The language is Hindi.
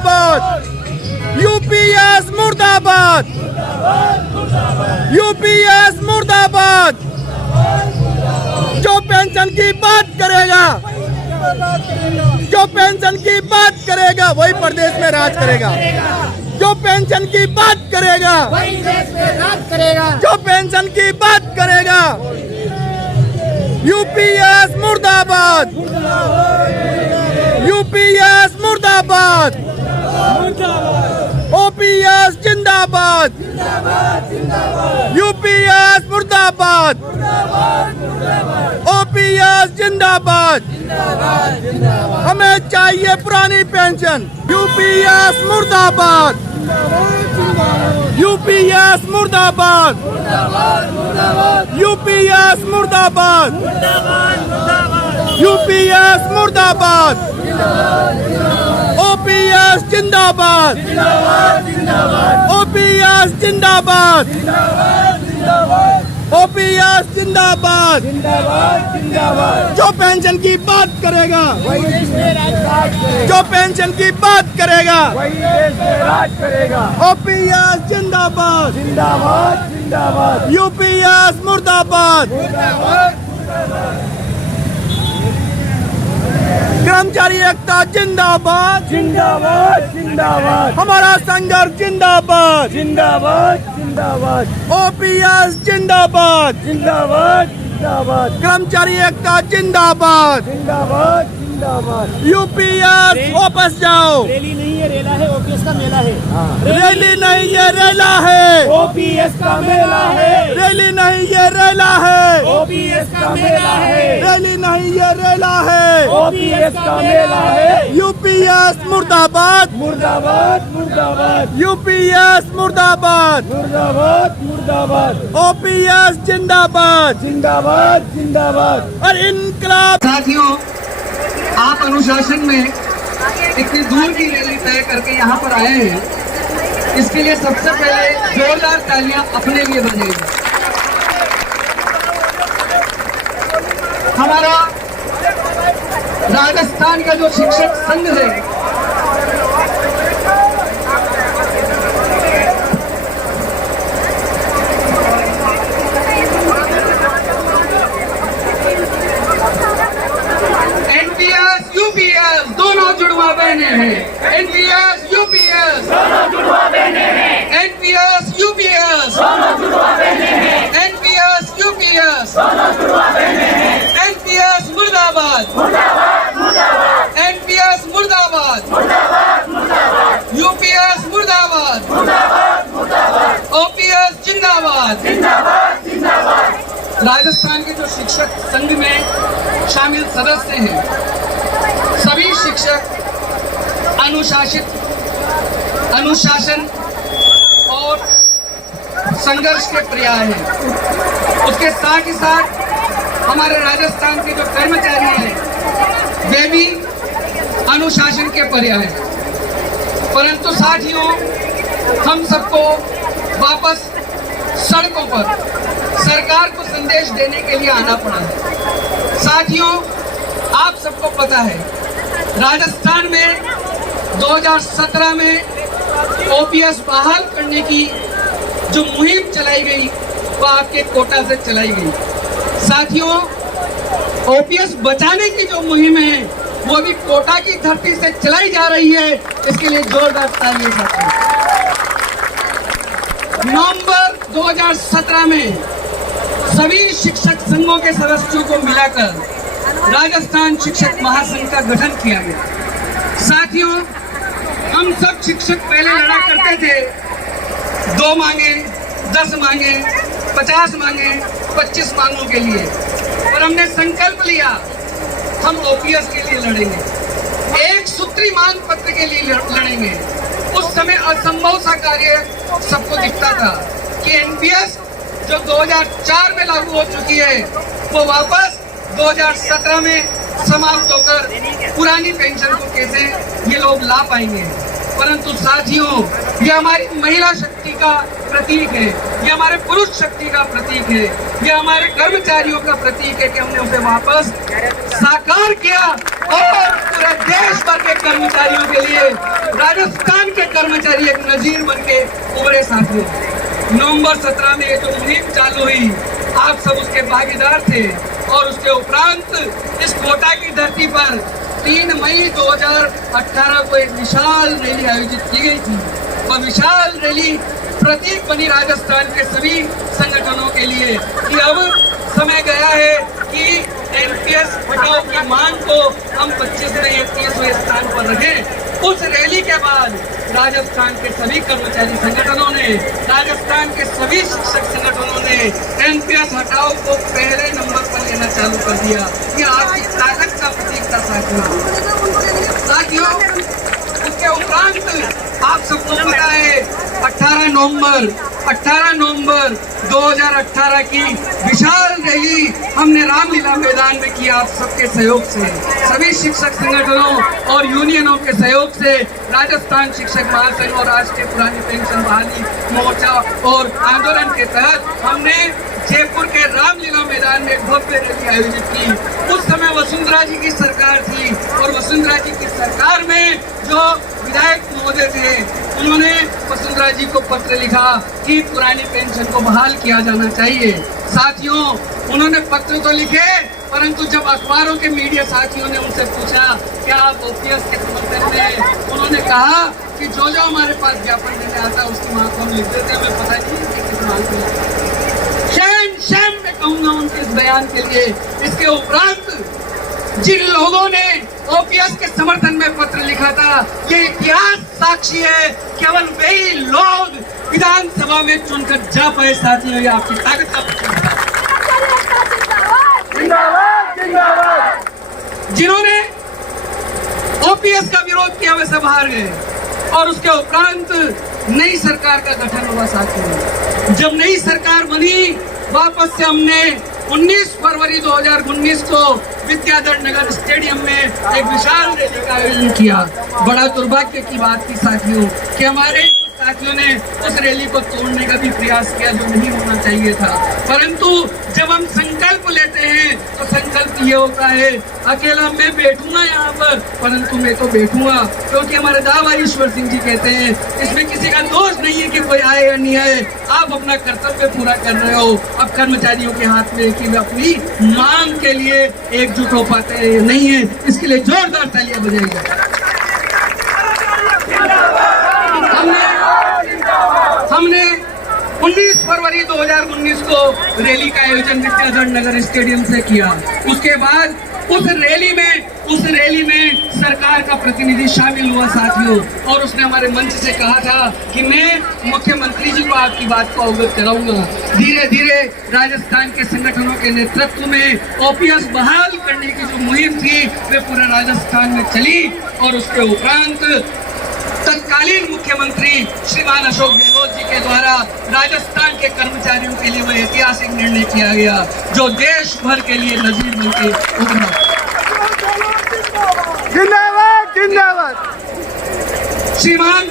मुर्दाबाद, यूपीएस मुर्दाबाद, यूपीएस मुर्दाबाद। जो पेंशन की बात करेगा, जो पेंशन की बात करेगा वही प्रदेश में राज करेगा। जो पेंशन की बात करेगा वही देश में राज करेगा। जो पेंशन की बात करेगा। यूपीएस मुर्दाबाद, यूपीएस मुर्दाबाद, ओपीएस जिंदाबाद, यूपीएस मुर्दाबाद, ओपीएस जिंदाबाद। हमें चाहिए पुरानी पेंशन। यूपीएस मुर्दाबाद, यूपीएस मुर्दाबाद, यूपीएस मुर्दाबाद, यूपीएस मुर्दाबाद, ओपीएस जिंदाबाद, ओपीएस जिंदाबाद, ओपीएस जिंदाबाद। जो पेंशन की बात करेगा, जो पेंशन की बात करेगा ओपीएस जिंदाबाद, यूपीएस मुर्दाबाद। कर्मचारी एकता जिंदाबाद, जिंदाबाद जिंदाबाद, हमारा संघर्ष जिंदाबाद, जिंदाबाद जिंदाबाद, ओपीएस जिंदाबाद, जिंदाबाद जिंदाबाद, कर्मचारी एकता जिंदाबाद, जिंदाबाद जिंदाबाद। यूपीएस वापस जाओ। रैली नहीं है, रेला है, ओपीएस का मेला है। रैली नहीं ये रेला है, ओपीएस का मेला है, रैली नहीं ये रेला है, ओपीएस का मेला है, रैली नहीं ये रेला है। ओपीएस का मेला है। यूपीएस मुर्दाबाद, मुर्दाबाद मुर्दाबाद, यूपीएस मुर्दाबाद, मुर्दाबाद मुर्दाबाद, ओपीएस जिंदाबाद, जिंदाबाद जिंदाबाद। और इनकलाब। साथियों, आप अनुशासन में इतनी दूर की रैली तय करके यहाँ पर आए हैं, इसके लिए सबसे पहले जोरदार तालियां अपने लिए बजेगी। हमारा राजस्थान का जो शिक्षक संघ है, यूपीएस दोनों जुड़वा बहने हैं। एनपीएस यूपीएस दोनों जुड़वा बहने हैं। एनपीएस यूपीएस दोनों जुड़वा बहने हैं। एनपीएस यूपीएस दोनों जुड़वा बहने हैं। एनपीएस मुर्दाबाद, मुर्दाबाद मुर्दाबाद, एनपीएस मुर्दाबाद, मुर्दाबाद मुर्दाबाद, यूपीएस मुर्दाबाद, मुर्दाबाद मुर्दाबाद, ओपीएस जिंदाबाद, जिंदाबाद जिंदाबाद। राजस्थान के जो शिक्षक संघ में शामिल सदस्य हैं, सभी शिक्षक अनुशासन और संघर्ष के पर्याय हैं। उसके साथ ही साथ हमारे राजस्थान के जो कर्मचारी हैं वे भी अनुशासन के पर्याय हैं। परंतु साथियों, हम सबको वापस सड़कों पर सरकार को संदेश देने के लिए आना पड़ा है। साथियों, आप सबको पता है, राजस्थान में 2017 में ओपीएस बहाल करने की जो मुहिम चलाई गई वो आपके कोटा से चलाई गई। साथियों, ओपीएस बचाने की जो मुहिम है वो भी कोटा की धरती से चलाई जा रही है। इसके लिए जोरदार तालियां साथियों। नवंबर 2017 में सभी शिक्षक संघों के सदस्यों को मिलाकर राजस्थान शिक्षक महासंघ का गठन किया गया। साथियों, हम सब शिक्षक पहले लड़ा करते थे, 2 मांगे, 10 मांगे, 50 मांगे, 25 मांगों के लिए, और हमने संकल्प लिया हम ओपीएस के लिए लड़ेंगे, एक सूत्री मांग पत्र के लिए लड़ेंगे। उस समय असंभव सा कार्य सबको दिखता था कि एनपीएस जो 2004 में लागू हो चुकी है वो वापस 2017 में समाप्त होकर पुरानी पेंशन को कैसे ये लोग ला पाएंगे। परंतु साथियों, ये हमारी महिला शक्ति का प्रतीक है, ये हमारे पुरुष शक्ति का प्रतीक है, ये हमारे कर्मचारियों का प्रतीक है कि हमने उसे वापस साकार किया और पूरे देश भर के कर्मचारियों के लिए राजस्थान के कर्मचारी एक नजीर बन के उभरे साथियों। नवंबर 17 में ये जो मुहिम चालू हुई, आप सब उसके भागीदार थे और उसके उपरांत इस कोटा की धरती पर 3 मई 2018 को एक विशाल रैली आयोजित की गई थी। वह विशाल रैली प्रतीक बनी राजस्थान के सभी संगठनों के लिए कि अब समय गया है कि एनपीएस हटाओ की मांग को हम 25वें या 30वें स्थान पर रखें। उस रैली के बाद राजस्थान के सभी कर्मचारी संगठनों ने, राजस्थान के सभी शिक्षक संगठनों ने एनपीएस हटाओ को पहले नंबर पर लेना चालू कर दिया। ये आपकी ताकत का प्रतीक था साथियों। उसके उपरांत आप सबको पता है 18 नवंबर 2018 की विशाल रैली हमने रामलीला मैदान में की आप सबके सहयोग से, सभी शिक्षक संगठनों और यूनियनों के सहयोग से। राजस्थान शिक्षक महासंघ और राष्ट्रीय पुरानी पेंशन बहाली मोर्चा और आंदोलन के तहत हमने जयपुर के रामलीला मैदान में एक भव्य रैली आयोजित की। उस समय वसुंधरा जी की सरकार थी और वसुंधरा जी की सरकार में जो विधायक महोदय थे, उन्होंने वसुंधरा जी को पत्र लिखा कि पुरानी पेंशन को बहाल किया जाना चाहिए। साथियों, उन्होंने पत्र तो लिखे, परंतु जब अखबारों के मीडिया साथियों ने उनसे पूछा क्या आप ओपीएस के समर्थन में, उन्होंने कहा कि जो हमारे पास ज्ञापन देने आता उसकी मांग को हम लिख देते, हमें पता नहीं कि किस मांग को। शैम मैं कहूंगा उनके इस बयान के लिए। इसके उपरांत जिन लोगों ने ओपीएस के समर्थन में पत्र लिखा था, ये इतिहास साक्षी है, केवल वही लोग विधानसभा में चुनकर जा पाए। साथियों, ये आपकी ताकत का प्रतीक था। जिन्होंने ओपीएस का विरोध किया वैसे बाहर गए और उसके उपरांत नई सरकार का गठन हुआ। साथियों, जब नई सरकार बनी, वापस से हमने 19 फरवरी 2019 को विद्याधर नगर स्टेडियम में एक विशाल रैली का आयोजन किया। बड़ा दुर्भाग्य की बात थी साथियों कि हमारे साथियों ने उस रैली को तोड़ने का भी प्रयास किया जो नहीं होना चाहिए था। परंतु जब हम संकल्प लेते हैं तो संकल्प ये होता है, अकेला मैं बैठूंगा यहाँ पर, परंतु मैं तो बैठूंगा, क्योंकि हमारे दावा ईश्वर सिंह जी कहते हैं इसमें किसी का दोष नहीं है कि कोई आए या नहीं आए, आप अपना कर्तव्य पूरा कर रहे हो। अब कर्मचारियों के हाथ में कि वे अपनी मांग के लिए एकजुट हो पाते हैं नहीं है, इसके लिए जोरदार तालियां बजाई जाए। हमने 19 फरवरी 2019 को रैली का आयोजन विद्याधर नगर स्टेडियम से किया। उसके बाद उस रैली में सरकार का प्रतिनिधि शामिल हुआ साथियों, और उसने हमारे मंच से कहा था कि मैं मुख्यमंत्री जी को आपकी बात को अवगत कराऊंगा। धीरे धीरे राजस्थान के संगठनों के नेतृत्व में ओपीएस बहाल करने की जो मुहिम थी वे पूरे राजस्थान में चली और उसके उपरांत तत्कालीन मुख्यमंत्री श्रीमान अशोक गहलोत जी के द्वारा राजस्थान के कर्मचारियों के लिए वह ऐतिहासिक निर्णय किया गया जो देश भर के लिए नजीर बन के उभरा। जिंदाबाद जिंदाबाद। श्रीमान